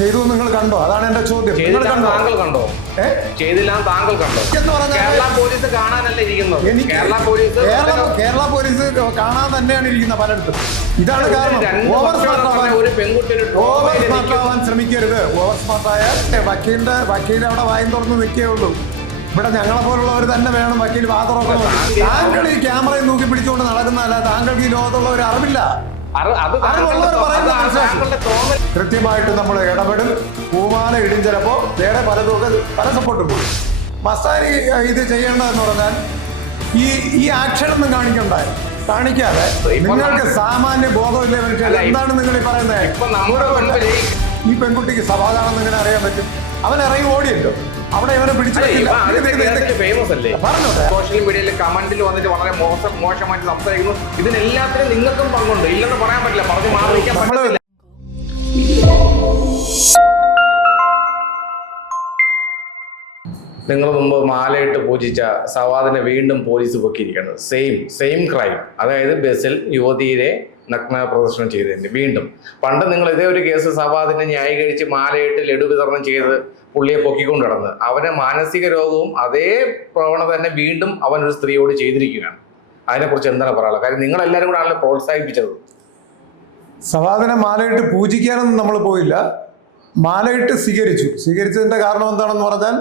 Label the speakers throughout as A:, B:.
A: ചെയ്തു നിങ്ങൾ കണ്ടോ? അതാണ് എന്റെ ചോദ്യം. നിങ്ങൾ
B: ചെയ്തില്ല
A: കണ്ടോ?
B: താങ്കൾ കണ്ടോ?
A: ഏ?
B: ചെയ്തില്ല താങ്കൾ കണ്ടോ?
A: എന്ന് പറഞ്ഞാൽ
B: കേരള പോലീസ് കാണാനല്ല ഇരിക്കുന്നത്?
A: എനിക്ക്
B: കേരള പോലീസ്
A: കേരള കേരള പോലീസ് കാണാൻ തന്നെയാണ് ഇരിക്കുന്നത് പലയിടത്തും. ഇതാണ് കാരണം.
B: രണ്ട്
A: ഓവർ സ്മാർട്ട് ആവാൻ
B: ഒരു പെൺകുട്ടി ഒരു
A: ഓവർ
B: ട്രോമയിൽ
A: സ്മാർട്ട്. ആവാൻ ശ്രമിക്കരുത്. ഓവർ സ്മാർട്ട് ആയാൽ വക്കീലിന്റെ വക്കീൽ അവിടെ വായും തുറന്ന് നിൽക്കേ ഉള്ളൂ. ഇവിടെ ഞങ്ങളെ പോലുള്ളവർ തന്നെ വേണം വക്കീൽ വാ തുറക്കണം താങ്കൾ ഈ ക്യാമറയിൽ നോക്കി പിടിച്ചുകൊണ്ട് നടക്കുന്നതല്ല. താങ്കൾക്ക് ഈ ലോകത്തുള്ളവർ അറിവില്ല. കൃത്യമായിട്ട് നമ്മൾ ഇടപെടും. പൂമാല ഇടും ചിലപ്പോ വേറെ പലതൊക്കെ പല സപ്പോർട്ടും പോയി മസാരി ഇത് ചെയ്യേണ്ടതെന്ന് പറഞ്ഞാൽ ഈ ഈ ആക്ഷൻ ഒന്നും കാണിക്കണ്ടായി കാണിക്കാതെ നിങ്ങൾക്ക് സാമാന്യ ബോധമില്ലേ മനുഷ്യർ എന്താണ് നിങ്ങൾ ഈ പറയുന്നത്?
B: ഇപ്പൊ നമ്മുടെ മുൻപിൽ
A: ഈ പെൺകുട്ടിക്ക് സമാധാനം എങ്ങനെ അറിയാൻ പറ്റും. അവൻ ഇറങ്ങി ഓടിയല്ലോ. അവിടെ ഇവരെ പിടിച്ചു
B: സോഷ്യൽ മീഡിയയിൽ കമന്റിൽ വന്നിട്ട് വളരെ മോശം മോശമായിട്ട് സംസാരിക്കുന്നു. ഇതിനെല്ലാത്തിനും നിങ്ങൾക്കും പങ്കുണ്ട്. ഇല്ലെന്ന് പറയാൻ പറ്റില്ല. പറഞ്ഞു മാറിക്കാൻ
A: നമ്മൾ
B: പറ്റില്ല നിങ്ങൾ മുമ്പ് മാലയിട്ട് പൂജിച്ച സവാദിനെ വീണ്ടും പോലീസ് പൊക്കിയിരിക്കുന്നത് സെയിം സെയിം ക്രൈം അതായത് ബസ്സിൽ യുവതിയെ നഗ്ന പ്രദർശനം ചെയ്തതിന്റെ. വീണ്ടും പണ്ട് നിങ്ങൾ ഇതേ ഒരു കേസ് സവാദിനെ ന്യായീകരിച്ച് മാലയിട്ട് ലഡു വിതരണം ചെയ്ത് പുള്ളിയെ പൊക്കിക്കൊണ്ട് നടന്ന് അവന് മാനസിക രോഗവും അതേ പ്രവണത തന്നെ വീണ്ടും അവൻ ഒരു സ്ത്രീയോട് ചെയ്തിരിക്കുകയാണ്. അതിനെക്കുറിച്ച് എന്താണ് പറയാനുള്ളത്? കാര്യം നിങ്ങളെല്ലാവരും കൂടെ ആണല്ലോ പ്രോത്സാഹിപ്പിച്ചത്.
A: സവാദിനെ മാലയിട്ട് പൂജിക്കാനൊന്നും നമ്മൾ പോയില്ല. മാലയിട്ട് സ്വീകരിച്ചു. സ്വീകരിച്ചതിന്റെ കാരണം എന്താണെന്ന് പറഞ്ഞാൽ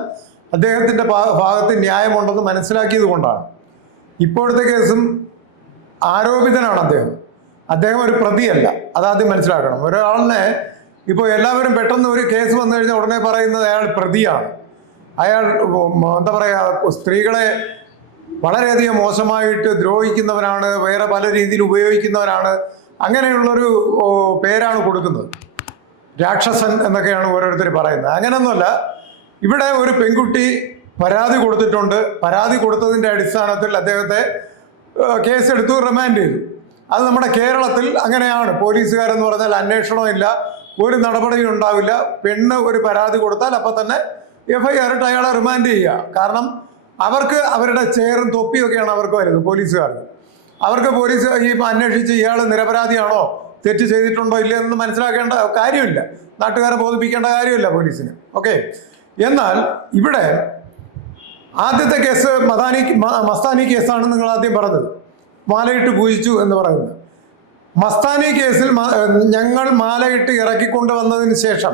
A: അദ്ദേഹത്തിന്റെ ഭാ- ഭാഗത്ത് ന്യായമുണ്ടെന്ന് മനസ്സിലാക്കിയത് കൊണ്ടാണ്. ഇപ്പോഴത്തെ കേസും ആരോപിതനാണ് അദ്ദേഹം. അദ്ദേഹം ഒരു പ്രതിയല്ല. അതാദ്യം മനസ്സിലാക്കണം. ഒരാളിനെ ഇപ്പോൾ എല്ലാവരും പെട്ടെന്ന് ഒരു കേസ് വന്നു കഴിഞ്ഞാൽ ഉടനെ പറയുന്നത് അയാൾ പ്രതിയാണ്. അയാൾ എന്താ പറയുക സ്ത്രീകളെ വളരെയധികം മോശമായിട്ട് ദ്രോഹിക്കുന്നവരാണ് വേറെ പല രീതിയിൽ ഉപയോഗിക്കുന്നവരാണ് അങ്ങനെയുള്ളൊരു പേരാണ് കൊടുക്കുന്നത്. രാക്ഷസൻ എന്നൊക്കെയാണ് ഓരോരുത്തർ പറയുന്നത്. അങ്ങനെയൊന്നുമല്ല. ഇവിടെ ഒരു പെൺകുട്ടി പരാതി കൊടുത്തിട്ടുണ്ട്. പരാതി കൊടുത്തതിന്റെ അടിസ്ഥാനത്തിൽ അദ്ദേഹത്തെ കേസെടുത്തു റിമാൻഡ് ചെയ്തു. അത് നമ്മുടെ കേരളത്തിൽ അങ്ങനെയാണ്. പോലീസുകാരെന്ന് പറഞ്ഞാൽ അന്വേഷണമില്ല ഒരു നടപടിയും ഉണ്ടാവില്ല. പെണ്ണ് ഒരു പരാതി കൊടുത്താൽ അപ്പം തന്നെ എഫ് ഐ ആർ ഇട്ട് അയാളെ റിമാൻഡ് ചെയ്യുക. കാരണം അവർക്ക് അവരുടെ ചെയറും തൊപ്പിയൊക്കെയാണ് അവർക്ക് വരുന്നത് പോലീസുകാർക്ക്. അവർക്ക് പോലീസ് ഈ അന്വേഷിച്ച് ഇയാൾ നിരപരാധിയാണോ? തെറ്റ് ചെയ്തിട്ടുണ്ടോ ഇല്ല എന്ന് മനസ്സിലാക്കേണ്ട കാര്യമില്ല. നാട്ടുകാരെ ബോധിപ്പിക്കേണ്ട കാര്യമില്ല പോലീസിന്. ഓക്കെ? എന്നാൽ ഇവിടെ ആദ്യത്തെ കേസ് മദാനി മസ്താനി കേസാണ് നിങ്ങൾ ആദ്യം പറഞ്ഞത്. മാലയിട്ട് പൂജിച്ചു എന്ന് പറയുന്നത് മസ്താനി കേസിൽ ഞങ്ങൾ മാലയിട്ട് ഇറക്കിക്കൊണ്ടുവന്നതിന് ശേഷം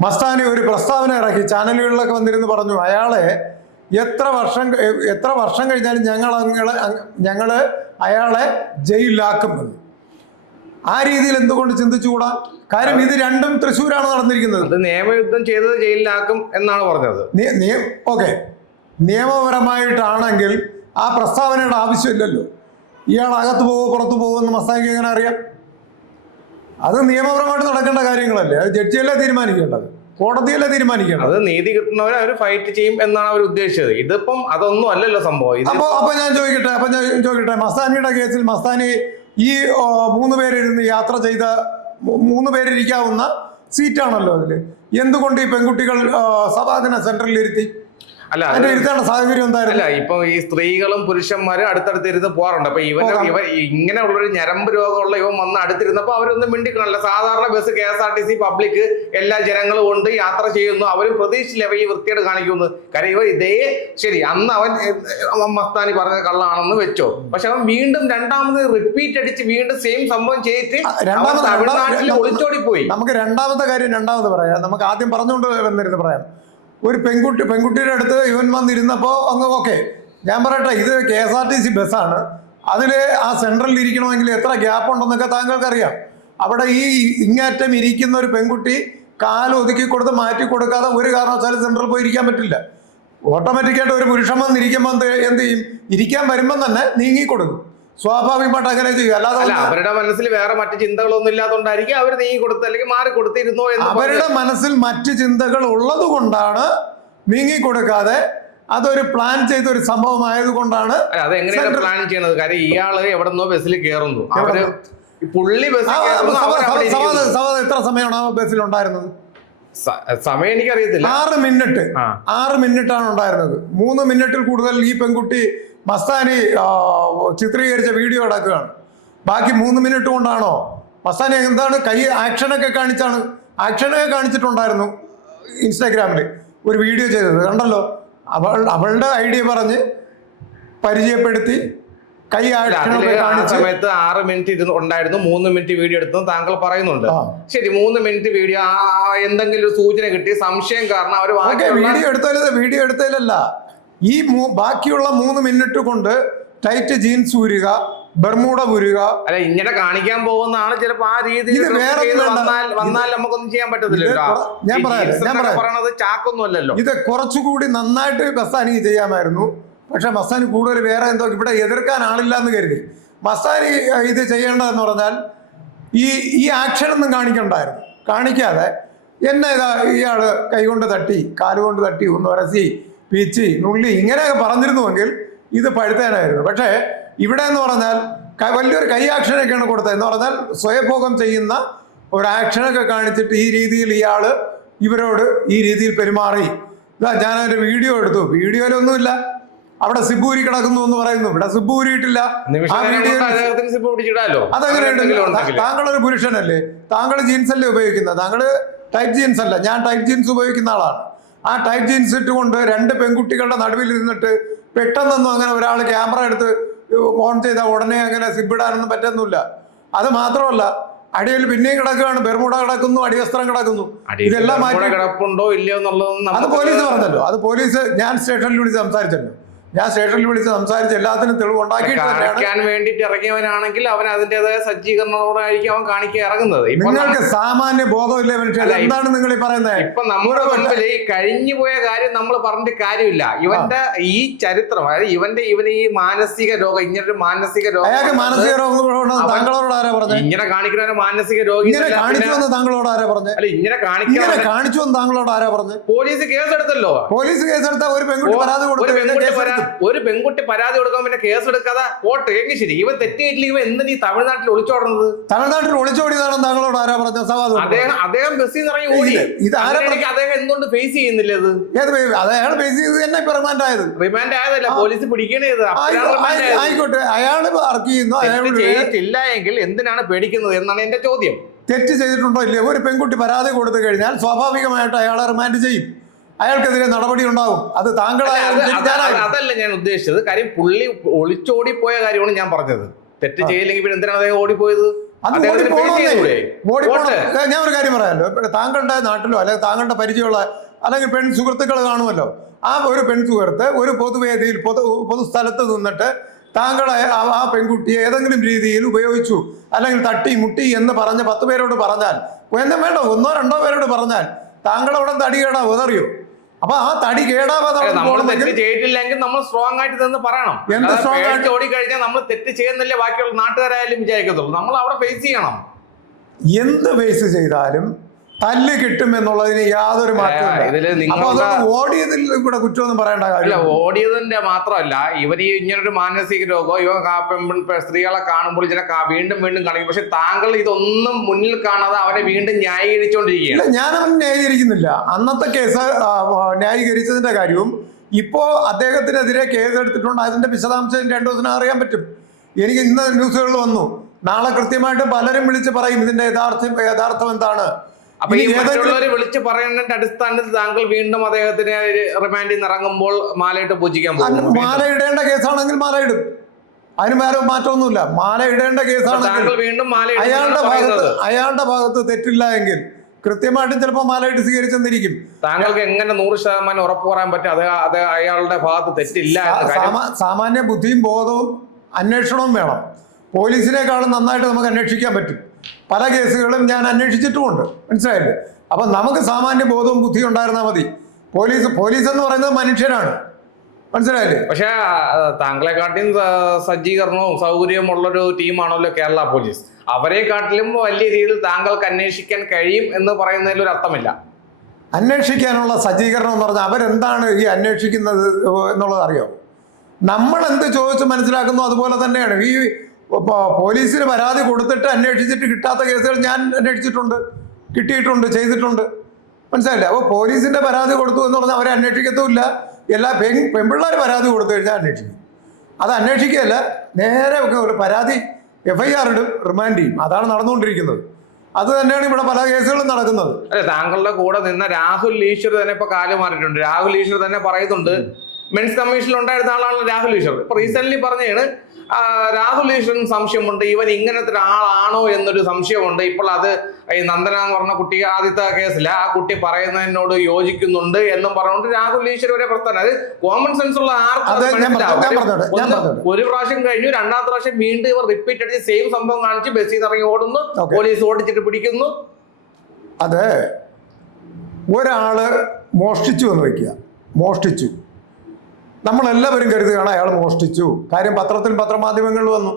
A: മസ്താനി ഒരു പ്രസ്താവന ഇറക്കി ചാനലുകളിലൊക്കെ വന്നിരുന്നു പറഞ്ഞു അയാളെ എത്ര വർഷം എത്ര വർഷം കഴിഞ്ഞാലും ഞങ്ങൾ അങ്ങളെ ഞങ്ങൾ അയാളെ ജയിലിലാക്കുമെന്ന് ആ രീതിയിൽ എന്തുകൊണ്ട് ചിന്തിച്ചുകൂടാ? കാര്യം ഇത് രണ്ടും തൃശ്ശൂരാണ് നടന്നിരിക്കുന്നത്.
B: നിയമയുദ്ധം ചെയ്തത് ജയിലിലാക്കും എന്നാണ് പറഞ്ഞത്.
A: ഓക്കെ. നിയമപരമായിട്ടാണെങ്കിൽ ആ പ്രസ്താവനയുടെ ആവശ്യമില്ലല്ലോ. ഇയാൾ അകത്ത് പോകുമോ പുറത്ത് പോകുമെന്ന് എന്ന് മസ്താനിക്ക് എങ്ങനെ അറിയാം? അത് നിയമപരമായിട്ട് നടക്കേണ്ട കാര്യങ്ങളല്ലേ? അത് ജഡ്ജിയല്ലേ തീരുമാനിക്കേണ്ടത്? കോടതിയല്ലേ തീരുമാനിക്കേണ്ടത്?
B: അത് നീതി കിട്ടുന്നവരെ അവർ ഫൈറ്റ് ചെയ്യും എന്നാണ് അവർ ഉദ്ദേശിച്ചത്. ഇതിപ്പം അതൊന്നും അല്ലല്ലോ സംഭവം.
A: അപ്പൊ അപ്പൊ ഞാൻ ചോദിക്കട്ടെ അപ്പൊ ഞാൻ ചോദിക്കട്ടെ. മസ്താനിയുടെ കേസിൽ മസ്താനി ഈ മൂന്ന് പേരിരുന്ന് യാത്ര ചെയ്ത മൂന്ന് പേരിരിക്കാവുന്ന സീറ്റാണല്ലോ അതിൽ. എന്തുകൊണ്ട് ഈ പെൺകുട്ടികൾ സഭാദിന സെന്ററിൽ ഇരുത്തി
B: അല്ല അത്
A: അതിന്റെ ഇരുത്തേണ്ട സാഹചര്യം എന്തായിരുന്നു?
B: അല്ല ഇപ്പൊ ഈ സ്ത്രീകളും പുരുഷന്മാരും അടുത്തടുത്ത് ഇരുന്ന് പോകാറുണ്ട്. അപ്പൊ
A: ഇവൻ
B: ഇവ ഇങ്ങനെ ഇങ്ങനെയുള്ളൊരു ഞരമ്പ് രോഗമുള്ള ഇവൻ വന്ന് അടുത്തിരുന്നപ്പോ അവരൊന്നും മിണ്ടിക്കണല്ല സാധാരണ bus K S R T C public എല്ലാ ജനങ്ങളും ഉണ്ട് യാത്ര ചെയ്യുന്നു. അവരും പ്രതീക്ഷിച്ചില്ല അവ ഈ വൃത്തിയോട് കാണിക്കുന്നു കാര്യം ഇവ ഇതേ ശരി അന്ന് അവൻ മസ്താനി പറഞ്ഞ കള്ളാണെന്ന് വെച്ചോ. പക്ഷെ അവൻ വീണ്ടും രണ്ടാമത് റിപ്പീറ്റ് അടിച്ച് വീണ്ടും സെയിം സംഭവം ചെയ്തിട്ട് തമിഴ്നാട്ടിൽ ഒളിച്ചോടി പോയി
A: നമുക്ക് രണ്ടാമത്തെ കാര്യം രണ്ടാമത് പറയാം. നമുക്ക് ആദ്യം പറഞ്ഞുകൊണ്ട് വന്നിരുന്ന് പറയാം. ഒരു പെൺകുട്ടി പെൺകുട്ടിയുടെ അടുത്ത് ഇവൻ വന്നിരുന്നപ്പോൾ അങ്ങ് ഓക്കെ ഞാൻ പറയട്ടെ ഇത് K S R T C ബസ്സാണ്. അതിൽ ആ സെൻട്രലിൽ ഇരിക്കണമെങ്കിൽ എത്ര ഗ്യാപ്പ് ഉണ്ടെന്നൊക്കെ താങ്കൾക്കറിയാം. അവിടെ ഈ ഇങ്ങേറ്റം ഇരിക്കുന്ന ഒരു പെൺകുട്ടി കാൽ ഒതുക്കി കൊടുത്ത് മാറ്റി കൊടുക്കാതെ ഒരു കാരണവശാലും സെൻട്രൽ പോയി ഇരിക്കാൻ പറ്റില്ല. ഓട്ടോമാറ്റിക്കായിട്ട് ഒരു പുരുഷൻ വന്നിരിക്കുമ്പോൾ എന്ത് ചെയ്യും? ഇരിക്കാൻ വരുമ്പം തന്നെ നീങ്ങി കൊടുക്കും സ്വാഭാവികമായിട്ട് അങ്ങനെ ചെയ്യും. അല്ലാതെ
B: അല്ല അവരുടെ മനസ്സിൽ വേറെ മറ്റു ചിന്തകളൊന്നും ഇല്ലാത്തതുകൊണ്ടായിരിക്കും അവർ നീങ്ങി കൊടുത്ത് അല്ലെങ്കിൽ മാറി കൊടുത്തിരുന്നോ എന്ന്
A: അവരുടെ മനസ്സിൽ മറ്റു ചിന്തകൾ ഉള്ളത് കൊണ്ടാണ് നീങ്ങി കൊടുക്കാതെ അതൊരു പ്ലാൻ ചെയ്ത ഒരു സംഭവമായത് കൊണ്ടാണ്
B: അതെങ്ങനെയാണ് പ്ലാൻ ചെയ്യുന്നത്? കാര്യം ഇയാൾ എവിടെന്നോ ബസ്സിൽ കയറുന്നു. അവർ പുള്ളി ബസ്സിൽ.
A: എത്ര സമയമാണ് ബസ്സിൽ ഉണ്ടായിരുന്നത്?
B: സമയം എനിക്കറിയത്തില്ല.
A: ആറ് മിനിറ്റ്. ആറ് മിനിറ്റ് ആണ് ഉണ്ടായിരുന്നത്. മൂന്ന് മിനിറ്റിൽ കൂടുതൽ ഈ പെൺകുട്ടി മസ്താനി ചിത്രീകരിച്ച വീഡിയോ അടക്കുകയാണ് ബാക്കി മൂന്ന് മിനിറ്റ് കൊണ്ടാണോ? മസ്താനി എന്താണ് കൈ ആക്ഷനൊക്കെ കാണിച്ചാണ്? ആക്ഷനൊക്കെ കാണിച്ചിട്ടുണ്ടായിരുന്നു ഇൻസ്റ്റാഗ്രാമിൽ ഒരു വീഡിയോ ചെയ്തത്. കണ്ടല്ലോ? അവൾ അവളുടെ ഐഡിയ പറഞ്ഞ് പരിചയപ്പെടുത്തി കൈ
B: സമയത്ത് ആറ് മിനിറ്റ് ഇത് ഉണ്ടായിരുന്നു. മൂന്ന് മിനിറ്റ് വീഡിയോ എടുത്തു താങ്കൾ പറയുന്നുണ്ട്. ശരി മൂന്ന് മിനിറ്റ് വീഡിയോ ആ എന്തെങ്കിലും ഒരു സൂചന കിട്ടി. സംശയം കാരണം അവർ
A: വീഡിയോ എടുത്താലും വീഡിയോ എടുത്തതിലല്ല. ഈ മൂ- ബാക്കിയുള്ള മൂന്ന് മിനിറ്റ് കൊണ്ട് ടൈറ്റ് ജീൻസ് ഊരുക ബർമൂട ഊരുക.
B: അല്ല ഇങ്ങനെ കാണിക്കാൻ പോകുന്ന ആൾ ചിലപ്പോ ആ രീതിയിൽ. വന്നാൽ നമുക്കൊന്നും ചെയ്യാൻ പറ്റത്തില്ലല്ലോ
A: ഇത് ഞാൻ പറയാം, ഞാൻ
B: എന്നൊക്കെ
A: പറയാം.
B: പറയണത് ചാക്കൊന്നും അല്ലല്ലോ
A: ഇത് കുറച്ചുകൂടി നന്നായിട്ട് ബസാനിക്ക് ചെയ്യാമായിരുന്നു. പക്ഷെ മസ്താനി കൂടുതൽ വേറെ എന്തോ ഇവിടെ എതിർക്കാൻ ആളില്ല എന്ന് കരുതി. മസ്താനി അഹ്, ഇത് ചെയ്യേണ്ടതെന്ന് പറഞ്ഞാൽ ഈ ഈ ആക്ഷനൊന്നും കാണിക്കണ്ടായിരുന്നു. കാണിക്കാതെ എന്നെ ഇതാ ഇയാൾ കൈകൊണ്ട് തട്ടി കാലുകൊണ്ട് തട്ടി ഒന്ന് ഉരസി പീച്ചി നുള്ളി ഇങ്ങനെയൊക്കെ പറഞ്ഞിരുന്നുവെങ്കിൽ ഇത് പഴുത്തേനായിരുന്നു. പക്ഷേ ഇവിടെ എന്ന് പറഞ്ഞാൽ വലിയൊരു കൈ ആക്ഷനൊക്കെയാണ് കൊടുത്തത്. എന്ന് പറഞ്ഞാൽ സ്വയഭോഗം ചെയ്യുന്ന ഒരു ആക്ഷനൊക്കെ കാണിച്ചിട്ട് ഈ രീതിയിൽ ഇയാൾ ഇവരോട് ഈ രീതിയിൽ പെരുമാറി. ഇതാ ഞാൻ ഒരു വീഡിയോ എടുത്തു. വീഡിയോയിലൊന്നുമില്ല. അവിടെ സിബൂരി കിടക്കുന്നു എന്ന് പറയുന്നു. ഇവിടെ സിബൂരിയിട്ടില്ല അതെങ്ങനെയുണ്ട് താങ്കൾ ഒരു പുരുഷനല്ലേ? താങ്കൾ ജീൻസ് അല്ലേ ഉപയോഗിക്കുന്നത്? താങ്കൾ ടൈപ്പ് ജീൻസ് അല്ല ഞാൻ ടൈപ്പ് ജീൻസ് ഉപയോഗിക്കുന്ന ആളാണ്. ആ ടൈറ്റ് ജീൻസ് ഇട്ടുകൊണ്ട് രണ്ട് പെൺകുട്ടികളുടെ നടുവിൽ ഇരുന്നിട്ട് പെട്ടെന്നൊന്നും അങ്ങനെ ഒരാൾ ക്യാമറ എടുത്ത് ഓൺ ചെയ്താൽ ഉടനെ അങ്ങനെ സിബിടാനൊന്നും പറ്റുന്നില്ല. അത് മാത്രമല്ല അടിയിൽ പിന്നെയും കിടക്കുകയാണ് ബെർമുട കിടക്കുന്നു അടിവസ്ത്രം കിടക്കുന്നു. ഇതെല്ലാം
B: കിടപ്പുണ്ടോ ഇല്ലയോ എന്നുള്ളതൊന്നും
A: അത് പോലീസ് പറഞ്ഞല്ലോ. അത് പോലീസ് ഞാൻ സ്റ്റേഷനിൽ വിളിച്ച് സംസാരിച്ചല്ലോ. ഞാൻ സ്റ്റേഷനിൽ വിളിച്ച് സംസാരിച്ച് എല്ലാത്തിനും തെളിവ് ഉണ്ടാക്കിയിട്ട് തന്നെയാണ്.
B: കാണിക്കാൻ വേണ്ടിയിട്ട് ഇറങ്ങിയവനാണെങ്കിൽ അവൻ അതിന്റേതായ സജ്ജീകരണത്തോടായിരിക്കും അവൻ കാണിക്കാൻ ഇറങ്ങുന്നത്
A: നിങ്ങൾക്ക് സാമാന്യ ബോധമില്ലേ മനുഷ്യൻ എന്താണ് നിങ്ങൾ ഈ പറയുന്നത്?
B: ഇപ്പൊ നമ്മുടെ മുൻപിൽ ഈ കഴിഞ്ഞു പോയ കാര്യം നമ്മൾ പറഞ്ഞിട്ട് കാര്യമില്ല. ഇവന്റെ ഈ ചരിത്രം അതായത് ഇവന്റെ ഇവന് ഈ മാനസിക രോഗം ഇങ്ങനൊരു മാനസിക രോഗം
A: മാനസിക രോഗം താങ്കളോട് ആരാ പറഞ്ഞു?
B: ഇങ്ങനെ കാണിക്കുന്ന മാനസിക രോഗി
A: ഇങ്ങനെ കാണിച്ചു എന്ന് താങ്കളോട് ആരാ പറഞ്ഞു?
B: അല്ല ഇങ്ങനെ കാണിക്കാൻ
A: കാണിച്ചു എന്ന് താങ്കളോട് ആരാ പറഞ്ഞു?
B: പോലീസ് കേസെടുത്തല്ലോ.
A: പോലീസ് കേസെടുത്ത ഒരു പെൺകുട്ടി പരാതി കൊടുത്തു
B: ഒരു പെൺകുട്ടി പരാതി കൊടുക്കാൻ പിന്നെ കേസ് എടുക്കാതെ പോട്ടെ എങ്കിൽ ശരി. ഇവൻ തെറ്റിയിട്ടില്ല ഇവൻ എന്തിനീ തമിഴ്നാട്ടിൽ ഒളിച്ചോടുന്നത്?
A: തമിഴ്നാട്ടിൽ ഒളിച്ചോടിയതാണെന്ന് താങ്കളോട് ആരാ പറഞ്ഞ സവാദ്
B: അദ്ദേഹം അദ്ദേഹം ബസ്സിൽ നിന്ന് ഇറങ്ങി ഓടി.
A: ഇത് ഇത് ആരാ
B: അദ്ദേഹം എന്തുകൊണ്ട് ഫേസ് ചെയ്യുന്നില്ല ഇത്?
A: ഏത് അയാൾ ഫേസ് ചെയ്ത് തന്നെ ഇപ്പൊ റിമാൻഡ് ആയത്.
B: റിമാൻഡ് ആയതല്ല പോലീസ് പിടിക്കണേ ഇത്.
A: ആയിക്കോട്ടെ. അയാൾ വർക്ക് ചെയ്യുന്നു. അയാൾ
B: ചെയ്തിട്ടില്ല എങ്കിൽ എന്തിനാണ് പേടിക്കുന്നത് എന്നാണ് എന്റെ ചോദ്യം.
A: തെറ്റ് ചെയ്തിട്ടുണ്ടോ ഇല്ലേ? ഒരു പെൺകുട്ടി പരാതി കൊടുത്തു കഴിഞ്ഞാൽ സ്വാഭാവികമായിട്ട് അയാളെ റിമാൻഡ് ചെയ്യും. അയാൾക്കെതിരെ നടപടി ഉണ്ടാവും. അത് താങ്കളായാലും.
B: അതല്ല ഞാൻ ഉദ്ദേശിച്ചത്. കാര്യം പുള്ളി ഒളിച്ചോടിപ്പോയ കാര്യമാണ് ഞാൻ പറഞ്ഞത്. തെറ്റ് ചെയ്യില്ലെങ്കിൽ പിന്നെ എന്തിനാണ് അദ്ദേഹം ഓടിപ്പോയത്?
A: ഞാൻ ഒരു കാര്യം പറയാമല്ലോ. താങ്കളുടെ നാട്ടിലോ അല്ലെങ്കിൽ താങ്കളുടെ പരിചയമുള്ള അല്ലെങ്കിൽ പെൺ സുഹൃത്തുക്കൾ കാണുമല്ലോ. ആ ഒരു പെൺ സുഹൃത്ത് ഒരു പൊതുവേദിയിൽ പൊതു പൊതുസ്ഥലത്ത് നിന്നിട്ട് താങ്കളെ ആ പെൺകുട്ടിയെ ഏതെങ്കിലും രീതിയിൽ ഉപയോഗിച്ചു. അല്ലെങ്കിൽ തട്ടി മുട്ടി എന്ന് പറഞ്ഞ് പത്ത് പേരോട് പറഞ്ഞാൽ എന്നും വേണ്ട ഒന്നോ രണ്ടോ പേരോട് പറഞ്ഞാൽ താങ്കളവിടെ തടി തടികേടാ ഉതറിയോ അപ്പൊ ആ തടി കേടാവാതെ
B: നമ്മൾ തെറ്റ് ചെയ്തിട്ടില്ലെങ്കിൽ നമ്മൾ സ്ട്രോങ് ആയിട്ട് നിന്ന് പറയണം.
A: എന്ത് സ്ട്രോങ് ആയിട്ട്?
B: ഓടിക്കഴിഞ്ഞാൽ നമ്മൾ തെറ്റ് ചെയ്യുന്നില്ല ബാക്കിയുള്ള നാട്ടുകാരായാലും വിചാരിക്കത്തുള്ളൂ. നമ്മൾ അവിടെ ഫേസ് ചെയ്യണം.
A: എന്ത് ഫേസ് ചെയ്താലും തല്ല് കിട്ടും എന്നുള്ളതിന് യാതൊരു മാറ്റവും ഓടിയതിൽ കൂടെ കുറ്റമൊന്നും പറയേണ്ട
B: കാര്യമില്ല
A: കാര്യം
B: ഓടിയതിന്റെ മാത്രമല്ല ഇവർ ഈ ഇങ്ങനൊരു മാനസിക രോഗം ഇവ സ്ത്രീകളെ കാണുമ്പോൾ ഇതിനെ വീണ്ടും വീണ്ടും കളിക്കും. പക്ഷെ താങ്കൾ ഇതൊന്നും മുന്നിൽ കാണാതെ അവരെ വീണ്ടും ന്യായീകരിച്ചുകൊണ്ടിരിക്കുകയാണ്
A: ഞാൻ അവൻ ന്യായീകരിക്കുന്നില്ല. അന്നത്തെ കേസ് ന്യായീകരിച്ചതിന്റെ കാര്യവും ഇപ്പോ അദ്ദേഹത്തിനെതിരെ കേസ് എടുത്തിട്ടുണ്ട്. അതിന്റെ വിശദാംശം രണ്ടു ദിവസം അറിയാൻ പറ്റും. എനിക്ക് ഇന്ന് ന്യൂസുകളിൽ വന്നു. നാളെ കൃത്യമായിട്ട് പലരും വിളിച്ച് പറയും ഇതിന്റെ യഥാർത്ഥം യഥാർത്ഥം എന്താണ്?
B: അപ്പൊ ഈ മറ്റുള്ളവരെ വിളിച്ച് പറയുന്നതിന്റെ അടിസ്ഥാനത്തിൽ താങ്കൾ വീണ്ടും അദ്ദേഹത്തിന് റിമാൻഡിൽ നിന്ന് ഇറങ്ങുമ്പോൾ മാലയിട്ട് പൂജിക്കാൻ പോകും.
A: മാല ഇടേണ്ട കേസാണെങ്കിൽ മാല ഇടും. അതിന് വേറെ മാറ്റമൊന്നുമില്ല. മാല ഇടേണ്ട കേസാണെങ്കിൽ അയാളുടെ ഭാഗത്ത് അയാളുടെ ഭാഗത്ത് തെറ്റില്ല എങ്കിൽ കൃത്യമായിട്ടും ചിലപ്പോൾ മാലയിട്ട് സ്വീകരിച്ചെന്നിരിക്കും.
B: താങ്കൾക്ക് എങ്ങനെ നൂറ് ശതമാനം ഉറപ്പ് പറയാൻ പറ്റും? അത് അത് അയാളുടെ ഭാഗത്ത് തെറ്റില്ല
A: സാമാന്യ ബുദ്ധിയും ബോധവും അന്വേഷണവും വേണം. പോലീസിനേക്കാളും നന്നായിട്ട് നമുക്ക് അന്വേഷിക്കാൻ പറ്റും. പല കേസുകളും ഞാൻ അന്വേഷിച്ചിട്ടുമുണ്ട്. മനസ്സിലായില്ലേ? അപ്പം നമുക്ക് സാമാന്യ ബോധവും ബുദ്ധിയും ഉണ്ടായിരുന്നാൽ മതി. പോലീസ് പോലീസ് എന്ന് പറയുന്നത് മനുഷ്യരാണ്. മനസ്സിലായില്ലേ?
B: പക്ഷെ താങ്കളെക്കാട്ടിയും സജ്ജീകരണവും സൗകര്യവും ഉള്ളൊരു ടീമാണല്ലോ കേരള പോലീസ്. അവരെ കാട്ടിലും വലിയ രീതിയിൽ താങ്കൾക്ക് അന്വേഷിക്കാൻ കഴിയും എന്ന് പറയുന്നതിൽ ഒരു അർത്ഥമില്ല.
A: അന്വേഷിക്കാനുള്ള സജ്ജീകരണം എന്ന് പറഞ്ഞാൽ അവരെന്താണ് ഈ അന്വേഷിക്കുന്നത് എന്നുള്ളത് അറിയോ നമ്മൾ എന്ത് ചോദിച്ച് മനസ്സിലാക്കുന്നു അതുപോലെ തന്നെയാണ്. ഈ പോലീസിന് പരാതി കൊടുത്തിട്ട് അന്വേഷിച്ചിട്ട് കിട്ടാത്ത കേസുകൾ ഞാൻ അന്വേഷിച്ചിട്ടുണ്ട് കിട്ടിയിട്ടുണ്ട് ചെയ്തിട്ടുണ്ട്. മനസ്സിലായില്ലേ? അപ്പോൾ പോലീസിന്റെ പരാതി കൊടുത്തു എന്ന് പറഞ്ഞാൽ അവരെ അന്വേഷിക്കത്തുമില്ല. എല്ലാ പെൺ പെൺപിള്ളേർ പരാതി കൊടുത്തു കഴിഞ്ഞാൽ അന്വേഷിക്കും. അത് അന്വേഷിക്കുകയല്ല നേരെ ഒരു പരാതി എഫ് ഐ ആർ ഇടും റിമാൻഡ് ചെയ്യും. അതാണ് നടന്നുകൊണ്ടിരിക്കുന്നത്. അത് തന്നെയാണ് ഇവിടെ പല കേസുകളും നടക്കുന്നത്.
B: അല്ലെ താങ്കളുടെ കൂടെ നിന്ന രാഹുൽ ഈശ്വർ തന്നെ ഇപ്പൊ കാലു മാറിയിട്ടുണ്ട്. രാഹുൽ ഈശ്വർ തന്നെ പറയുന്നുണ്ട് മെൻസ് കമ്മീഷനിൽ ഉണ്ടായിരുന്ന ആളാണ് രാഹുൽ ഈശ്വർ. ഇപ്പൊ റീസെന്റ് പറഞ്ഞാണ് രാഹുൽ ഈശ്വരൻ സംശയമുണ്ട്. ഇവൻ ഇങ്ങനത്തെ ഒരാളാണോ എന്നൊരു സംശയമുണ്ട്. ഇപ്പോൾ അത് ഈ നന്ദന എന്ന് പറഞ്ഞ കുട്ടി ആദ്യത്തെ കേസില്ല ആ കുട്ടി പറയുന്നതിനോട് യോജിക്കുന്നുണ്ട് എന്നും പറഞ്ഞുകൊണ്ട് രാഹുൽ ഈശ്വർ വരെ പ്രസ്ഥാനം. അത് കോമൺ സെൻസ് ഉള്ള ആർക്കും. ഒരു പ്രാവശ്യം കഴിഞ്ഞു രണ്ടാമത്തെ പ്രാവശ്യം വീണ്ടും ഇവർ റിപ്പീറ്റ് അടിച്ച് സെയിം സംഭവം കാണിച്ച് ബസ്സിൽ നിന്ന് ഇറങ്ങി ഓടുന്നു. പോലീസ് ഓടിച്ചിട്ട് പിടിക്കുന്നു.
A: അതെ. ഒരാൾ മോഷ്ടിച്ചു എന്ന് വെക്കുക മോഷ്ടിച്ചു. നമ്മളെല്ലാവരും കരുതുകയാണ് അയാൾ മോഷ്ടിച്ചു. കാര്യം പത്രത്തിൽ പത്രമാധ്യമങ്ങളിൽ വന്നു.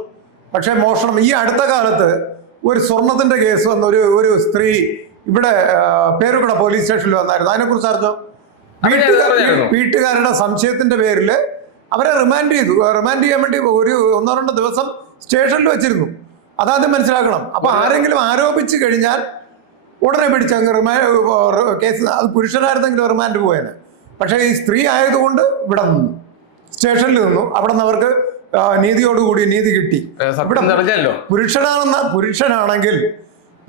A: പക്ഷേ മോഷണം ഈ അടുത്ത കാലത്ത് ഒരു സ്വർണത്തിന്റെ കേസ് വന്ന. ഒരു ഒരു സ്ത്രീ ഇവിടെ പേരുകുട പോലീസ് സ്റ്റേഷനിൽ വന്നായിരുന്നു. അതിനെക്കുറിച്ച് അറിഞ്ഞോ?
B: വീട്ടുകാരുടെ
A: വീട്ടുകാർ വീട്ടുകാരുടെ സംശയത്തിന്റെ പേരിൽ അവരെ റിമാൻഡ് ചെയ്തു. റിമാൻഡ് ചെയ്യാൻ വേണ്ടി ഒരു ഒന്നോ രണ്ടോ ദിവസം സ്റ്റേഷനിൽ വെച്ചിരുന്നു. അതാദ്യം മനസ്സിലാക്കണം. അപ്പൊ ആരെങ്കിലും ആരോപിച്ചു കഴിഞ്ഞാൽ ഉടനെ പിടിച്ച് അങ്ങ് റിമാൻഡ് കേസ് അത് പുരുഷനായിരുന്നെങ്കിലും റിമാൻഡ് പോയേനെ. പക്ഷേ ഈ സ്ത്രീ ആയതുകൊണ്ട് ഇവിടെ നിന്നു. സ്റ്റേഷനിൽ നിന്നു. അവിടെ നിന്ന് അവർക്ക് നീതിയോടുകൂടി നീതി കിട്ടി. പുരുഷനാണെന്ന പുരുഷനാണെങ്കിൽ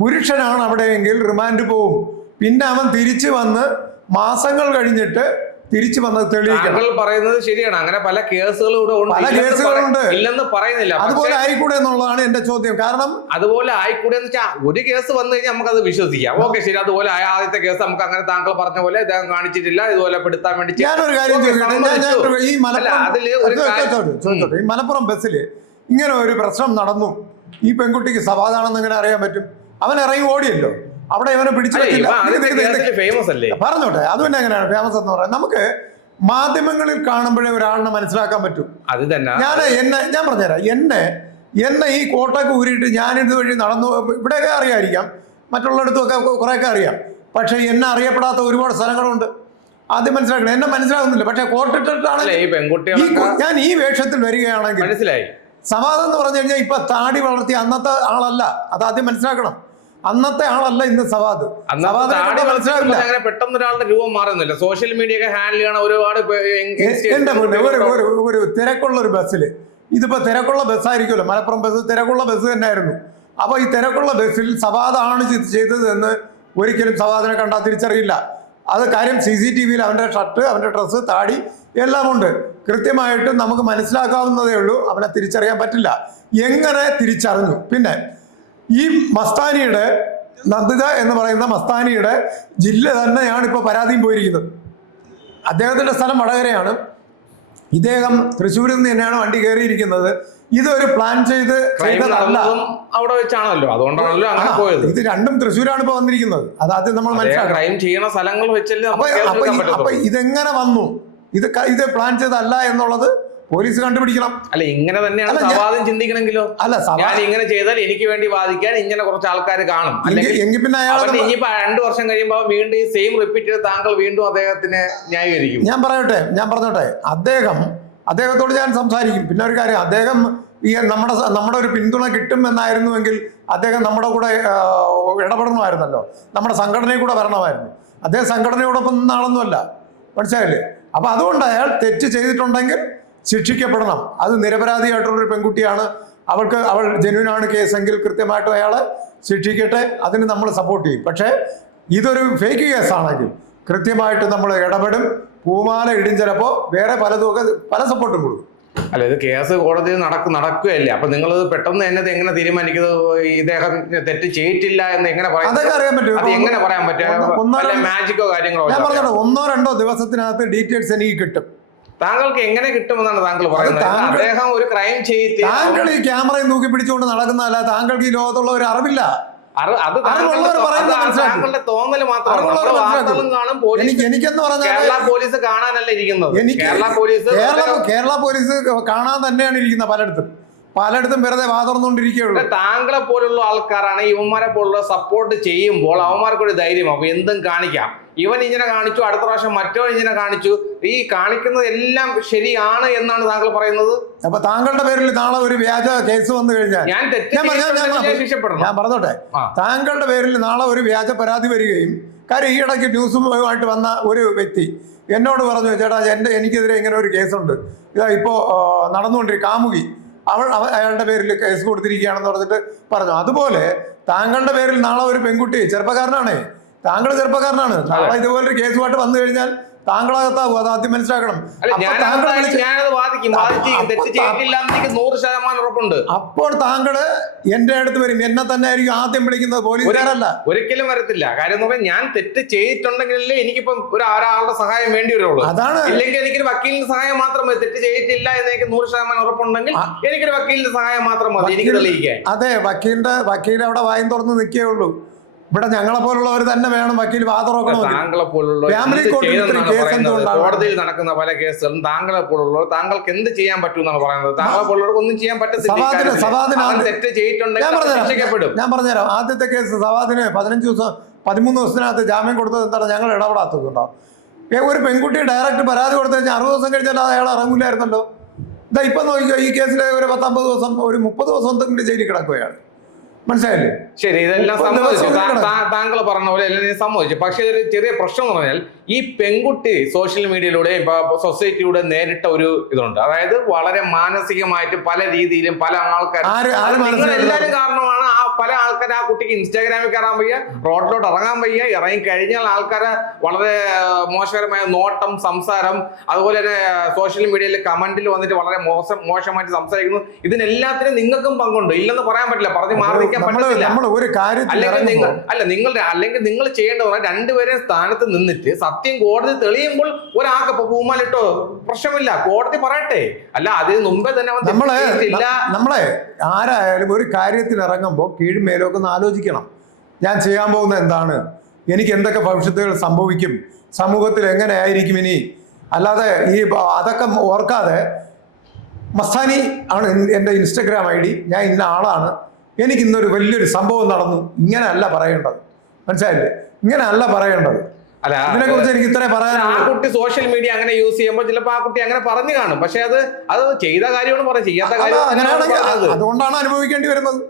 A: പുരുഷനാണ് അവിടെയെങ്കിൽ റിമാൻഡ് പോവും. പിന്നെ അവൻ തിരിച്ചു വന്ന് മാസങ്ങൾ കഴിഞ്ഞിട്ട് തിരിച്ചു വന്നത് തെളിയിക്കണം.
B: താങ്കൾ പറയുന്നത് ശരിയാണ്. അങ്ങനെ പല കേസുകളും ഇവിടെ ഉണ്ട്.
A: പല
B: ഇല്ലെന്ന്
A: കേസുകളുണ്ട്.
B: പറ- ഇല്ലെന്ന് പറയുന്നില്ല. പക്ഷേ
A: അതുപോലെ ആയിക്കൂടെ എന്നുള്ളതാണ് എന്റെ ചോദ്യം. കാരണം
B: അതുപോലെ ആയിക്കൂടെ എന്ന് വെച്ചാൽ ഒരു കേസ് വന്നു കഴിഞ്ഞാൽ നമുക്ക് അത് വിശ്വസിക്കാം. ഓക്കെ ശരി. അതുപോലെ ആദ്യത്തെ കേസ് നമുക്ക് അങ്ങനെ താങ്കൾ പറഞ്ഞ പോലെ ഇദ്ദേഹം കാണിച്ചിട്ടില്ല. ഇതുപോലെ പെടുത്താൻ വേണ്ടി ചെയ്തു.
A: ഞാനൊരു കാര്യം
B: ഓക്കേ,
A: ചോദിക്കട്ടെ? ഞാൻ- ഞാൻ
B: സമ്മതിച്ചു.
A: ഒരു- ഈ
B: അല്ല
A: മലപ്പുറം
B: അതിൽ ഒരു
A: ചോദിച്ചോട്ടെ,
B: കാര്യം-
A: ചോദിച്ചോട്ടെ, ചോദിച്ചോട്ടെ. ഈ മലപ്പുറം ബസ്സിൽ ഇങ്ങനെ ഒരു പ്രശ്നം നടന്നു. ഈ പെൺകുട്ടിക്ക് സമാധാനം എങ്ങനെ അറിയാൻ പറ്റും? അവൻ ഇറങ്ങി ഓടിയല്ലോ. അവിടെ ഇവനെ പിടിച്ചു പറഞ്ഞോട്ടെ അത് പിന്നെ എങ്ങനെയാണ് ഫേമസ് എന്ന് പറയാം. നമുക്ക് മാധ്യമങ്ങളിൽ കാണുമ്പോഴേ ഒരാളിനെ മനസ്സിലാക്കാൻ പറ്റും.
B: അത് തന്നെ.
A: ഞാൻ എന്നെ ഞാൻ പറഞ്ഞുതരാം. എന്നെ എന്നെ ഈ കോട്ടൊക്കെ ഊരിയിട്ട് ഞാൻ ഇതുവഴി നടന്നു ഇവിടെയൊക്കെ അറിയാമായിരിക്കാം മറ്റുള്ളിടത്തുമൊക്കെ കുറേയൊക്കെ അറിയാം. പക്ഷേ എന്നെ അറിയപ്പെടാത്ത ഒരുപാട് സ്ഥലങ്ങളുണ്ട്. ആദ്യം മനസ്സിലാക്കണം. എന്നെ മനസ്സിലാകുന്നില്ല. പക്ഷെ
B: കോട്ടിട്ടിട്ടാണെങ്കിൽ
A: കോട്ടിട്ടിട്ടാണ് ഞാൻ ഈ വേഷത്തിൽ വരികയാണെങ്കിൽ
B: മനസ്സിലായി.
A: സമാധാനം എന്ന് പറഞ്ഞു കഴിഞ്ഞാൽ ഇപ്പൊ താടി വളർത്തിയ അന്നത്തെ ആളല്ല. അത് ആദ്യം മനസ്സിലാക്കണം. അന്നത്തെ ആളല്ല ഇന്ന് സവാദ്. മനസ്സിലാവില്ല.
B: അങ്ങനെ പെട്ടെന്ന് ഒരാളുടെ രൂപം മാറുന്നില്ല. സോഷ്യൽ മീഡിയ ഒക്കെ ഹാൻഡിൽ ചെയ്യണ ഒരുപാട്
A: എന്റെ ഒരു ഒരു തിരക്കുള്ള ഒരു ബസ്സിൽ ഇതിപ്പോ തിരക്കുള്ള ബസ്സായിരിക്കുമല്ലോ. മലപ്പുറം ബസ് തിരക്കുള്ള ബസ് തന്നെയായിരുന്നു. അപ്പൊ ഈ തിരക്കുള്ള ബസ്സിൽ സവാദാണ് ചെയ്തത് എന്ന് ഒരിക്കലും സവാദിനെ കണ്ടാൽ തിരിച്ചറിയില്ല. അത് കാര്യം സി സി ടി വിയിൽ അവന്റെ ഷർട്ട് അവന്റെ ഡ്രസ്സ് താടി എല്ലാം ഉണ്ട്. കൃത്യമായിട്ട് നമുക്ക് മനസ്സിലാക്കാവുന്നതേ ഉള്ളൂ. അവനെ തിരിച്ചറിയാൻ പറ്റില്ല. എങ്ങനെ തിരിച്ചറിഞ്ഞു? പിന്നെ ഈ മസ്താനിയുടെ നന്ദിത എന്ന് പറയുന്ന മസ്താനിയുടെ ജില്ല തന്നെയാണ് ഇപ്പോൾ പരാതിയും പോയിരിക്കുന്നത്. അദ്ദേഹത്തിന്റെ സ്ഥലം വടകരയാണ്. ഇദ്ദേഹം തൃശ്ശൂരിൽ നിന്ന് തന്നെയാണ് വണ്ടി കയറിയിരിക്കുന്നത്. ഇതൊരു പ്ലാൻ ചെയ്ത് ചെയ്തതല്ല.
B: അവിടെ വെച്ചാണല്ലോ. അതുകൊണ്ടാണല്ലോ അങ്ങനെ പോയത്.
A: ഇത് രണ്ടും തൃശ്ശൂരാണ് ഇപ്പൊ വന്നിരിക്കുന്നത്. അത് ആദ്യം നമ്മൾ മനസ്സിലാക്കണം.
B: ക്രൈം ചെയ്യണ സ്ഥലങ്ങൾ വെച്ചല്ലേ
A: അപ്പൊ ഇതെങ്ങനെ വന്നു? ഇത് ഇത് പ്ലാൻ ചെയ്തല്ല എന്നുള്ളത് പോലീസ് കണ്ടുപിടിക്കണം.
B: അല്ല ഇങ്ങനെ തന്നെയാണ് സവാദം ചിന്തിക്കണമെങ്കിലോ
A: അല്ല
B: ഞാൻ ഇങ്ങനെ ചെയ്താൽ എനിക്ക് വേണ്ടി വാദിക്കാൻ ഇങ്ങനെ കുറച്ച് ആൾക്കാർ കാണും.
A: എങ്കിൽ പിന്നെ അയാൾ
B: ഇനിയിപ്പോ രണ്ടു വർഷം കഴിയുമ്പോൾ വീണ്ടും ഈ സെയിം റിപ്പീറ്റ് ചെയ്ത് താങ്കൾ വീണ്ടും അദ്ദേഹത്തിന് ന്യായീകരിക്കും.
A: ഞാൻ പറയട്ടെ ഞാൻ പറഞ്ഞോട്ടെ. അദ്ദേഹം അദ്ദേഹത്തോട് ഞാൻ സംസാരിക്കും. പിന്നെ ഒരു കാര്യം അദ്ദേഹം ഈ നമ്മുടെ നമ്മുടെ ഒരു പിന്തുണ കിട്ടും എന്നായിരുന്നുവെങ്കിൽ അദ്ദേഹം നമ്മുടെ കൂടെ ഇടപെടണമായിരുന്നല്ലോ. നമ്മുടെ സംഘടനയിൽ കൂടെ വരണമായിരുന്നു. അദ്ദേഹം സംഘടനയോടൊപ്പം നിന്നാളൊന്നുമല്ല മനസ്സിലായില്ലേ? അപ്പൊ അതുകൊണ്ട് അയാൾ തെറ്റ് ചെയ്തിട്ടുണ്ടെങ്കിൽ ശിക്ഷിക്കപ്പെടണം. അത് നിരപരാധിയായിട്ടുള്ളൊരു പെൺകുട്ടിയാണ്. അവൾക്ക് അവൾ ജനുവിനാണ് കേസെങ്കിൽ കൃത്യമായിട്ട് അയാൾ ശിക്ഷിക്കട്ടെ അതിന് നമ്മൾ സപ്പോർട്ട് ചെയ്യും. പക്ഷേ ഇതൊരു ഫേക്ക് കേസാണെങ്കിൽ കൃത്യമായിട്ട് നമ്മൾ ഇടപെടും. പൂമാല ഇടും ചിലപ്പോൾ വേറെ പലതുമൊക്കെ പല സപ്പോർട്ടും കൊടുക്കും.
B: അല്ല ഇത് കേസ് കോടതിയിൽ നടക്കും നടക്കുകയല്ലേ? അപ്പൊ നിങ്ങൾ പെട്ടെന്ന് തന്നെ എങ്ങനെ തീരുമാനിക്കുന്നത്? ഇദ്ദേഹം തെറ്റ് ചെയ്തിട്ടില്ല എന്ന് എങ്ങനെ പറയാം
A: അതൊക്കെ അറിയാൻ പറ്റും.
B: എങ്ങനെ പറയാൻ പറ്റും? മാജിക്കോ കാര്യങ്ങളോ
A: ഞാൻ പറഞ്ഞോ ഒന്നോ രണ്ടോ ദിവസത്തിനകത്ത് ഡീറ്റെയിൽസ് എനിക്ക് കിട്ടും.
B: താങ്കൾക്ക് എങ്ങനെ കിട്ടുമെന്നാണ് താങ്കൾ പറയുന്നത്? അദ്ദേഹം ഒരു ക്രൈം ചെയ്ത്
A: താങ്കൾ ഈ ക്യാമറയിൽ നോക്കി പിടിച്ചുകൊണ്ട് നടക്കുന്നതല്ല താങ്കൾക്ക് ഈ ലോകത്തുള്ള ഒരു അറിവില്ല
B: അത് താങ്കളുടെ. തോന്നൽ മാത്രമാണ്.
A: എനിക്കെന്ന്
B: കേരള പോലീസ് കാണാനല്ല ഇരിക്കുന്നത്. കേരള പോലീസ്
A: കേരള പോലീസ് കാണാൻ തന്നെയാണ് ഇരിക്കുന്നത് പലയിടത്തും. പലയിടത്തും വെറുതെ വാതർന്നുകൊണ്ടിരിക്കുകയുള്ളൂ
B: താങ്കളെ പോലുള്ള ആൾക്കാരാണ് ഇവന്മാരെ പോലുള്ള സപ്പോർട്ട് ചെയ്യുമ്പോൾ അവന്മാർക്കൊരു ധൈര്യം. അപ്പൊ എന്തും കാണിക്കാം. ഇവൻ ഇങ്ങനെ കാണിച്ചു അടുത്ത പ്രാവശ്യം മറ്റോ ഇങ്ങനെ കാണിച്ചു. ഈ കാണിക്കുന്നത് എല്ലാം ശരിയാണ് എന്നാണ് താങ്കൾ പറയുന്നത്?
A: അപ്പൊ താങ്കളുടെ പേരിൽ നാളെ ഒരു വ്യാജ കേസ് വന്നു കഴിഞ്ഞാൽ
B: ഞാൻ ശിക്ഷപ്പെടണം
A: ഞാൻ പറഞ്ഞോട്ടെ. താങ്കളുടെ പേരിൽ നാളെ ഒരു വ്യാജ പരാതി വരികയും കാര്യം ഈ ഇടയ്ക്ക് ന്യൂസുമായിട്ട് വന്ന ഒരു വ്യക്തി എന്നോട് പറഞ്ഞു ചേട്ടാ എന്റെ എനിക്കെതിരെ ഇങ്ങനെ ഒരു കേസുണ്ട്. ഇതാ ഇപ്പോൾ നടന്നുകൊണ്ടിരിക്കും കാമുകി. അവൾ അയാളുടെ പേരിൽ കേസ് കൊടുത്തിരിക്കുകയാണെന്ന് പറഞ്ഞിട്ട് പറഞ്ഞു. അതുപോലെ താങ്കളുടെ പേരിൽ നാളെ ഒരു പെൺകുട്ടി ചെറുപ്പക്കാരനാണ്. താങ്കൾ ചെറുപ്പക്കാരനാണ്. നാളെ ഇതുപോലൊരു കേസുമായിട്ട് വന്നു കഴിഞ്ഞാൽ താങ്കളകത്താവും അത് ആദ്യം മനസ്സിലാക്കണം. അപ്പോൾ താങ്കൾ എന്റെ അടുത്ത് വരും. എന്നെ തന്നെ ആയിരിക്കും ആദ്യം വിളിക്കുന്നത്. പോലീസുകാരല്ല.
B: ഒരിക്കലും വരത്തില്ല. കാര്യം എന്ന് പറഞ്ഞാൽ ഞാൻ തെറ്റ് ചെയ്തിട്ടുണ്ടെങ്കിലല്ലേ എനിക്കിപ്പം ഒരു ഒരാളുടെ സഹായം വേണ്ടി വരുള്ളൂ.
A: അതാണ്.
B: ഇല്ലെങ്കിൽ എനിക്കൊരു വക്കീലിന്റെ സഹായം മാത്രം മതി. തെറ്റ് ചെയ്തിട്ടില്ല എന്ന് എനിക്ക് നൂറ് ശതമാനം ഉറപ്പുണ്ടെങ്കിൽ. എനിക്കൊരു വക്കീലിന്റെ സഹായം മാത്രം മതി. എനിക്ക് തെളിയിക്കാൻ.
A: അതെ വക്കീലിന്റെ വക്കീൽ അവിടെ വായും തുറന്ന് നിൽക്കേ ഉള്ളൂ ഇവിടെ ഞങ്ങളെ പോലുള്ളവർ തന്നെ വേണം വക്കീൽ
B: താങ്കളെ പോലുള്ള
A: ഫാമിലി
B: എന്ത്
A: കോർട്ടിൽ ഇത്രയും കേസ് എന്തുകൊണ്ടാണ്?
B: കോടതിയിൽ നടക്കുന്ന പല കേസുകളും താങ്കളെ പോലുള്ളവർ താങ്കൾക്ക് എന്ത് ചെയ്യാൻ പറ്റും എന്നാണ് പറയുന്നത്? താങ്കളെ പോലുള്ളവർക്ക് ഒന്നും ചെയ്യാൻ പറ്റത്തില്ല
A: സവാദിന്-
B: തെറ്റ്
A: ഞാൻ
B: ചെയ്തിട്ടുണ്ടെങ്കിൽ
A: പറഞ്ഞുതരാം. ഞാൻ പറഞ്ഞുതരാം. ആദ്യത്തെ കേസ് സവാദിന് പതിനഞ്ച് ദിവസം പതിമൂന്ന് ദിവസത്തിനകത്ത് ജാമ്യം കൊടുത്തത് എന്താണ്? ഞങ്ങൾ ഇടപെടാത്തതുണ്ടോ ഒരു പെൺകുട്ടി ഡയറക്റ്റ് പരാതി കൊടുത്തു കഴിഞ്ഞാൽ അറുപത് ദിവസം കഴിഞ്ഞാൽ അയാൾ ഇറങ്ങില്ലായിരുന്നല്ലോ. ഇതാ ഇപ്പൊ നോക്കിക്കോ ഈ കേസിൽ ഒരു പത്തൊമ്പത് ദിവസം ഒരു മുപ്പത് ദിവസം എന്തെങ്കിലും ജയിലിൽ കിടക്കും അയാൾ മനസ്സിലായില്ലേ?
B: ശരി ഇതെല്ലാം സമ്മതിച്ചു. താങ്കൾ പറഞ്ഞ പോലെ എല്ലാം സമ്മതിച്ചു. പക്ഷേ ഒരു ചെറിയ പ്രശ്നം എന്ന് പറഞ്ഞാൽ ഈ പെൺകുട്ടി സോഷ്യൽ മീഡിയയിലൂടെ സൊസൈറ്റിയിലൂടെ നേരിട്ട ഒരു ഇതുണ്ട്. അതായത് വളരെ മാനസികമായിട്ട് പല രീതിയിലും പല ആൾക്കാരും എല്ലാവരും കാരണമാണ് ആ പല ആൾക്കാർ ആ കുട്ടിക്ക് ഇൻസ്റ്റാഗ്രാമിൽ കയറാൻ വയ്യ റോഡിലോട്ട് ഇറങ്ങാൻ വയ്യ ഇറങ്ങി കഴിഞ്ഞാൽ ആൾക്കാരെ വളരെ മോശകരമായ നോട്ടം സംസാരം അതുപോലെ തന്നെ സോഷ്യൽ മീഡിയയിൽ കമന്റിൽ വന്നിട്ട് വളരെ മോശം മോശമായിട്ട് സംസാരിക്കുന്നു. ഇതിനെല്ലാത്തിനും നിങ്ങൾക്കും പങ്കുണ്ട്. ഇല്ലെന്ന് പറയാൻ പറ്റില്ല. പറഞ്ഞു മാറി
A: പറ്റില്ല
B: അല്ലെങ്കിൽ നിങ്ങൾ അല്ല നിങ്ങളുടെ അല്ലെങ്കിൽ നിങ്ങൾ ചെയ്യേണ്ടത് രണ്ടുപേരെയും സ്ഥാനത്ത് നിന്നിട്ട് സത്യം കോടതി തെളിയുമ്പോൾ ഒരാൾക്ക് ഇപ്പൊ പൂമാലിട്ടോ പ്രശ്നമില്ല. കോടതി പറയട്ടെ. അല്ല അതിന് മുമ്പേ തന്നെ അവൻ ചെയ്തിട്ടില്ല
A: നമ്മളെ ആരായാലും ഒരു കാര്യത്തിന് ഇറങ്ങുമ്പോൾ കീഴും മേലൊക്കെ ഒന്ന് ആലോചിക്കണം. ഞാൻ ചെയ്യാൻ പോകുന്ന എന്താണ്? എനിക്ക് എന്തൊക്കെ ഭവിഷ്യത്തുകൾ സംഭവിക്കും? സമൂഹത്തിൽ എങ്ങനെ ആയിരിക്കും ഇനി? അല്ലാതെ ഈ അതൊക്കെ ഓർക്കാതെ മസ്താനി ആണ് എൻ- എന്റെ ഇൻസ്റ്റഗ്രാം ഐ ഡി. ഞാൻ ഇന്ന ആളാണ്. എനിക്ക് ഇന്നൊരു വലിയൊരു സംഭവം നടന്നു. ഇങ്ങനെയല്ല പറയേണ്ടത്. മനസ്സിലായില്ലേ? ഇങ്ങനെയല്ല പറയേണ്ടത്.
B: അല്ല
A: ഇതിനെക്കുറിച്ച് എനിക്ക് ഇത്രേ
B: ആ
A: പറയാനുള്ളൂ
B: കുട്ടി സോഷ്യൽ മീഡിയ അങ്ങനെ യൂസ് ചെയ്യുമ്പോൾ ചിലപ്പോൾ ആ കുട്ടി അങ്ങനെ പറഞ്ഞു കാണും. പക്ഷെ അത് അത് ചെയ്ത കാര്യമാണ് പറയാം ചെയ്യാത്ത കാര്യം
A: അതുകൊണ്ടാണ് അനുഭവിക്കേണ്ടി വരുന്നത്.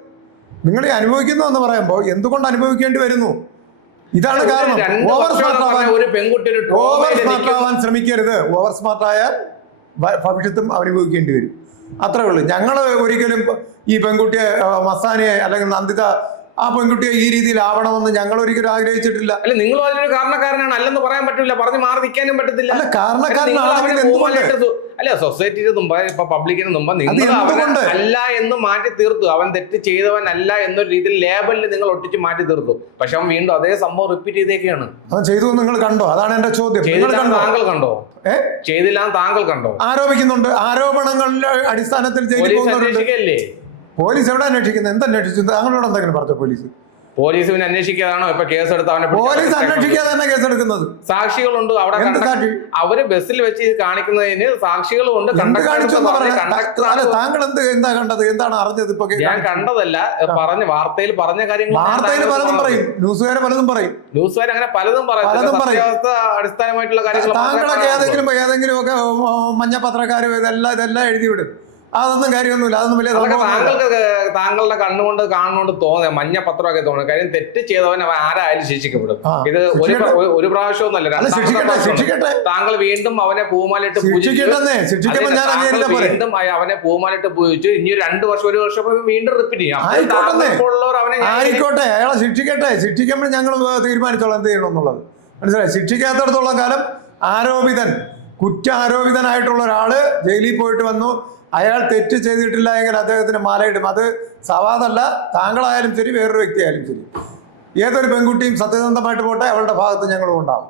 A: നിങ്ങൾ ഈ അനുഭവിക്കുന്നു എന്ന് പറയുമ്പോൾ എന്തുകൊണ്ട് അനുഭവിക്കേണ്ടി വരുന്നു? ഇതാണ് കാരണം. ഓവർ സ്മാർട്ട് ആവാൻ
B: ഒരു പെൺകുട്ടി ഒരു
A: ഓവർ സ്മാർട്ട് ആവാൻ ശ്രമിക്കരുത്. ഓവർ സ്മാർട്ട് ആയാൽ ഭവിഷ്യത്തും അനുഭവിക്കേണ്ടി വരും. അത്രേ ഉള്ളൂ. ഞങ്ങൾ ഒരിക്കലും ഈ പെൺകുട്ടിയെ മസാനെ അല്ലെങ്കിൽ നന്ദിത ആ പെൺകുട്ടിയെ ഈ രീതിയിൽ ആവണമെന്ന് ഞങ്ങൾ ഒരിക്കലും ആഗ്രഹിച്ചിട്ടില്ല.
B: അല്ല നിങ്ങൾ അതിനൊരു കാരണക്കാരനാണ്. അല്ലെന്ന് പറയാൻ പറ്റില്ല. പറഞ്ഞ് മാറി നിൽക്കാനും പറ്റത്തില്ല.
A: അല്ല കാരണക്കാരനാണെങ്കിൽ
B: അല്ല സൊസൈറ്റിയുടെ മുമ്പ് ഇപ്പൊ പബ്ലിക്കിന് മുമ്പ് നിങ്ങൾ അല്ല എന്ന് മാറ്റി തീർത്തു. അവൻ തെറ്റ് ചെയ്തവൻ അല്ല എന്നൊരു രീതിയിൽ ലേബലിൽ നിങ്ങൾ ഒട്ടിച്ച് മാറ്റി തീർത്തു. പക്ഷെ അവൻ വീണ്ടും അതേ സംഭവം റിപ്പീറ്റ് ചെയ്തേക്കാണ്.
A: അവൻ ചെയ്തു നിങ്ങൾ കണ്ടോ? അതാണ് എന്റെ ചോദ്യം.
B: താങ്കൾ കണ്ടോ? ചെയ്തില്ല താങ്കൾ കണ്ടോ?
A: ആരോപിക്കുന്നുണ്ട്. ആരോപണങ്ങളുടെ അടിസ്ഥാനത്തിൽ ജയിലിൽ പോകുന്നവരുണ്ട്. പോലീസ് എവിടെ അന്വേഷിക്കുന്നത് എന്ത് അന്വേഷിച്ചത് താങ്കളോട് എന്തെങ്കിലും പറഞ്ഞു പോലീസ്?
B: പോലീസ് പിന്നെ അന്വേഷിക്കാതാണോ? ഇപ്പൊ കേസ് എടുത്ത് അവനെ
A: പോലീസ്? അന്വേഷിക്കാതെ തന്നെ കേസെടുക്കുന്നത്.
B: സാക്ഷികളുണ്ട് അവിടെ അവർ ബസ്സിൽ വെച്ച് ഇത് കാണിക്കുന്നതിന് സാക്ഷികളുണ്ട്.
A: താങ്കൾ എന്ത് എന്താ കണ്ടത്? എന്താണ് അറിഞ്ഞത് ഇപ്പൊ
B: ഞാൻ കണ്ടതല്ല പറഞ്ഞ വാർത്തയിൽ പറഞ്ഞ കാര്യങ്ങൾ
A: വാർത്തയിൽ പലതും പറയും. ന്യൂസുകാരെ പലതും പറയും.
B: ന്യൂസുകാർ അങ്ങനെ പലതും പറയും.
A: പലതും
B: അടിസ്ഥാനമായിട്ടുള്ള കാര്യങ്ങൾ
A: താങ്കളൊക്കെ. ഏതെങ്കിലും ഏതെങ്കിലും ഒക്കെ മഞ്ഞ പത്രക്കാരും ഇതെല്ലാം ഇതെല്ലാം എഴുതി വിടും അതൊന്നും കാര്യമൊന്നുമില്ല. അതൊന്നും വലിയ
B: താങ്കൾക്ക് താങ്കളുടെ കണ്ണുകൊണ്ട് കാണുന്നോണ്ട് തോന്നുക മഞ്ഞ പത്രമൊക്കെ തോന്നുന്നു. കാര്യം തെറ്റ് ചെയ്തവൻ അവൻ ആരായാലും ശിക്ഷിക്കപ്പെടും. ഇത് ഒരു ഒരു പ്രാവശ്യം ഒന്നല്ല താങ്കൾ വീണ്ടും അവനെ പൂമാലിട്ട് വീണ്ടും അവനെ പൂമാലിട്ട് പൂജിച്ചു ഇനി രണ്ട് വർഷം ഒരു വർഷം വീണ്ടും റിപ്പീറ്റ് ചെയ്യാം.
A: ആയിക്കോട്ടെ. അയാളെ ശിക്ഷിക്കട്ടെ. ശിക്ഷിക്കുമ്പോൾ ഞങ്ങൾ തീരുമാനിച്ചോളാം. എന്ത് ചെയ്യണം എന്നുള്ളത് മനസ്സിലായി? ശിക്ഷിക്കാത്തടത്തോളം കാലം ആരോപിതൻ കുറ്റാരോപിതനായിട്ടുള്ള ഒരാൾ ജയിലിൽ പോയിട്ട് വന്നു. അയാൾ തെറ്റ് ചെയ്തിട്ടില്ല എങ്കിൽ അദ്ദേഹത്തിന് മാലയിടും. അത് സവാദല്ല. താങ്കളായാലും ശരി വേറൊരു വ്യക്തിയായാലും ശരി. ഏതൊരു പെൺകുട്ടിയും സത്യസന്ധമായിട്ട് പോട്ടെ അവളുടെ ഭാഗത്ത് ഞങ്ങളും ഉണ്ടാവും.